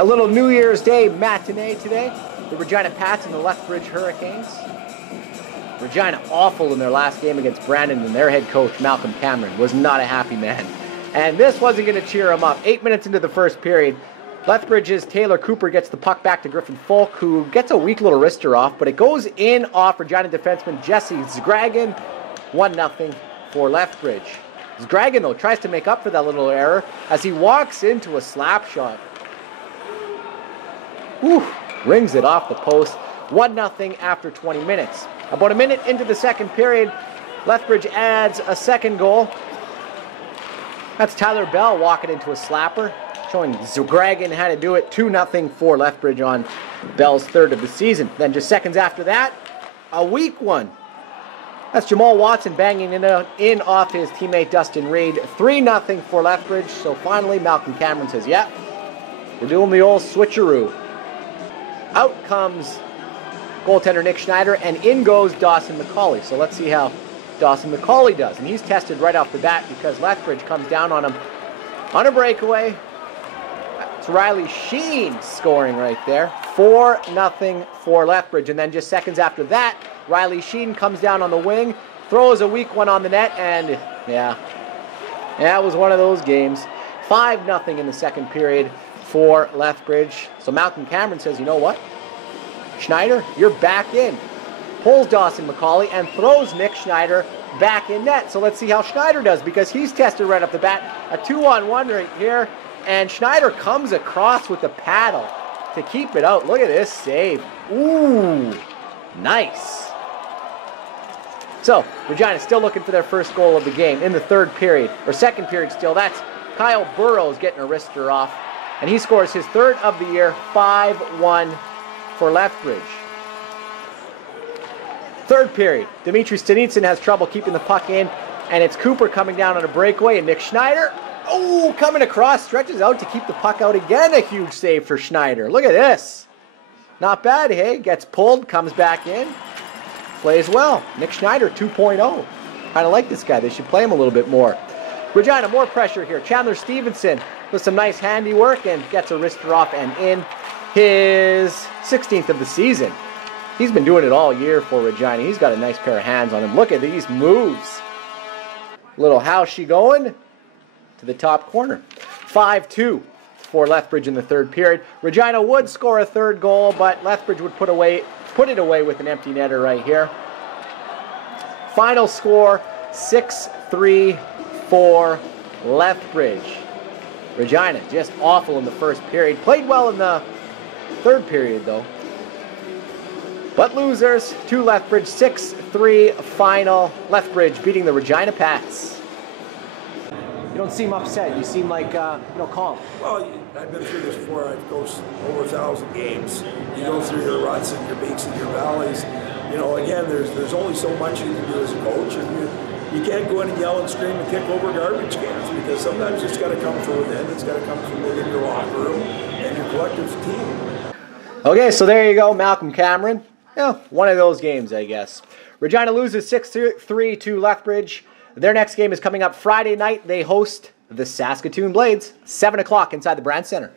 A little New Year's Day matinee today. The Regina Pats and the Lethbridge Hurricanes. Regina awful in their last game against Brandon, and their head coach, Malcolm Cameron, was not a happy man. And this wasn't going to cheer him up. 8 minutes into the first period, Lethbridge's Taylor Cooper gets the puck back to Griffin Folk, who gets a weak little wrister off, but it goes in off Regina defenseman Jesse Zgragan. 1-0 for Lethbridge. Zgragan, though, tries to make up for that little error as he walks into a slap shot. Whew, rings it off the post. 1-0 after 20 minutes. About a minute into the second period, Lethbridge adds a second goal. That's Tyler Bell walking into a slapper, showing Zgragan how to do it. 2-0 for Lethbridge on Bell's third of the season. Then just seconds after that, a weak one. That's Jamal Watson banging in off his teammate Dustin Reed. 3-0 for Lethbridge. So finally, Malcolm Cameron says, yeah, we're doing the old switcheroo. Out comes goaltender Nick Schneider, and in goes Dawson McCauley. So let's see how Dawson McCauley does. And he's tested right off the bat because Lethbridge comes down on him on a breakaway. It's Riley Sheen scoring right there. 4-0 for Lethbridge. And then just seconds after that, Riley Sheen comes down on the wing, throws a weak one on the net, and yeah, it was one of those games. 5-0 in the second period for Lethbridge. So Malcolm Cameron says, you know what? Schneider, you're back in. Pulls Dawson McCauley and throws Nick Schneider back in net. So let's see how Schneider does, because he's tested right off the bat. A 2-on-1 right here, and Schneider comes across with the paddle to keep it out. Look at this save. Ooh, nice. So Regina still looking for their first goal of the game in the third period, or second period still. That's Kyle Burrows getting a wrister off, and he scores his third of the year. 5-1 for Lethbridge. Third period, Dmitry Stanitsin has trouble keeping the puck in, and it's Cooper coming down on a breakaway, and Nick Schneider, oh, coming across, stretches out to keep the puck out again. A huge save for Schneider. Look at this. Not bad, hey? Gets pulled, comes back in, plays well. Nick Schneider, 2.0. Kind of like this guy. They should play him a little bit more. Regina, more pressure here. Chandler Stevenson with some nice handiwork and gets a wrister off and in. His 16th of the season. He's been doing it all year for Regina. He's got a nice pair of hands on him. Look at these moves. Little how's she going? To the top corner. 5-2 for Lethbridge in the third period. Regina would score a third goal, but Lethbridge would put it away with an empty netter right here. Final score, 6-3 for Lethbridge. Regina just awful in the first period. Played well in the third period, though. But losers to Lethbridge, 6-3 final. Lethbridge beating the Regina Pats. You don't seem upset. You seem like, calm. Well, I've been through this before. I've coached over 1,000 games. You go through your ruts and your peaks and your valleys. You know, again, there's only so much you can do as a coach, and you can't go in and yell and scream and kick over garbage cans, because sometimes it's got to come from within. It's got to come from within your locker room and your collective team. Okay, so there you go, Malcolm Cameron. Yeah, one of those games, I guess. Regina loses 6-3 to Lethbridge. Their next game is coming up Friday night. They host the Saskatoon Blades, 7 o'clock inside the Brand Center.